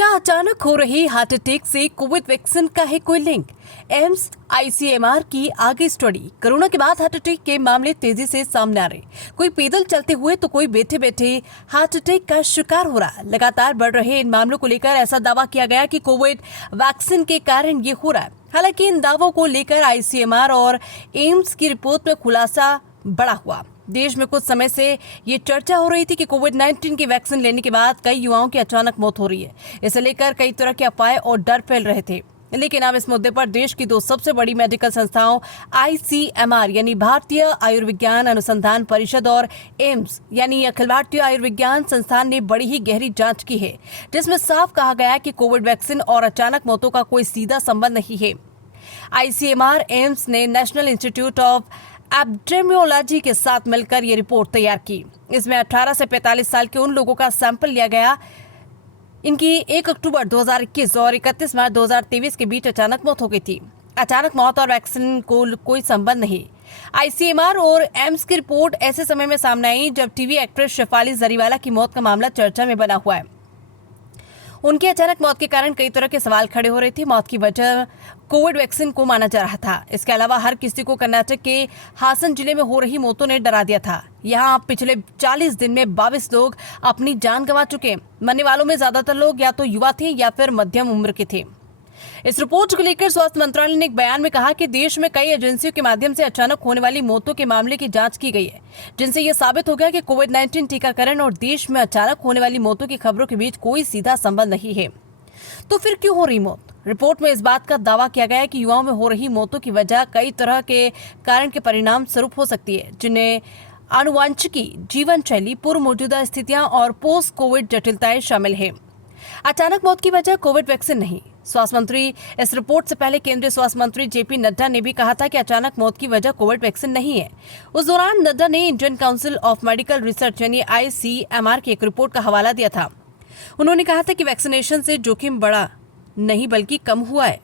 क्या अचानक हो रही हार्ट अटैक से कोविड वैक्सीन का है कोई लिंक? एम्स आईसीएमआर की आगे स्टडी। कोरोना के बाद हार्ट अटैक के मामले तेजी से सामने आ रहे। कोई पैदल चलते हुए तो कोई बैठे बैठे हार्ट अटैक का शिकार हो रहा। लगातार बढ़ रहे इन मामलों को लेकर ऐसा दावा किया गया कि कोविड वैक्सीन के कारण ये हो रहा है। हालांकि इन दावों को लेकर आईसीएमआर और एम्स की रिपोर्ट में खुलासा बड़ा हुआ। देश में कुछ समय से ये चर्चा हो रही थी कि कोविड-19 की वैक्सीन लेने के बाद कई युवाओं की अचानक मौत हो रही है। इसे लेकर कई तरह के अफवाहें और डर फैल रहे थे। लेकिन अब इस मुद्दे पर देश की दो सबसे बड़ी मेडिकल संस्थाओं आईसीएमआर यानी भारतीय आयुर्विज्ञान अनुसंधान परिषद और एम्स यानी अखिल भारतीय आयुर्विज्ञान संस्थान ने बड़ी ही गहरी जांच की है, जिसमें साफ कहा गया है कि कोविड वैक्सीन और अचानक मौतों का कोई सीधा संबंध नहीं है। आईसीएमआर एम्स ने नेशनल इंस्टीट्यूट ऑफ एपिडेमियोलॉजी के साथ मिलकर ये रिपोर्ट तैयार की। इसमें 18 से 45 साल के उन लोगों का सैंपल लिया गया। इनकी 1 अक्टूबर 2021 और 31 मार्च 2023 के बीच अचानक मौत हो गई थी। अचानक मौत और वैक्सीन को कोई संबंध नहीं। आईसीएमआर और एम्स की रिपोर्ट ऐसे समय में सामने आई जब टीवी एक्ट्रेस शेफाली जरीवाला की मौत का मामला चर्चा में बना हुआ है। उनकी अचानक मौत के कारण कई तरह के सवाल खड़े हो रहे थे। मौत की वजह कोविड वैक्सीन को माना जा रहा था। इसके अलावा हर किसी को कर्नाटक के हासन जिले में हो रही मौतों ने डरा दिया था। यहाँ पिछले 40 दिन में 22 लोग अपनी जान गंवा चुके। मरने वालों में ज्यादातर लोग या तो युवा थे या फिर मध्यम उम्र के थे। इस रिपोर्ट को लेकर स्वास्थ्य मंत्रालय ने एक बयान में कहा कि देश में कई एजेंसियों के माध्यम से अचानक होने वाली मौतों के मामले की जांच की गई है, जिनसे यह साबित हो गया कि कोविड-19 टीकाकरण और देश में अचानक होने वाली मौतों की खबरों के बीच कोई सीधा संबंध नहीं है। तो फिर क्यों हो रही मौत? रिपोर्ट में इस बात का दावा किया गया है कि युवाओं में हो रही मौतों की वजह कई तरह के कारण के परिणाम स्वरूप हो सकती है, जिन्हें आनुवंशिकी, जीवन शैली, पूर्व मौजूदा स्थितियां और पोस्ट कोविड जटिलताएं शामिल है। अचानक मौत की वजह कोविड वैक्सीन नहीं। स्वास्थ्य मंत्री इस रिपोर्ट से पहले केंद्रीय स्वास्थ्य मंत्री जेपी नड्डा ने भी कहा था कि अचानक मौत की वजह कोविड वैक्सीन नहीं है। उस दौरान नड्डा ने Indian council of medical research यानी आईसीएमआर की एक रिपोर्ट का हवाला दिया था। उन्होंने कहा था कि वैक्सीनेशन से जोखिम बढ़ा नहीं बल्कि कम हुआ है।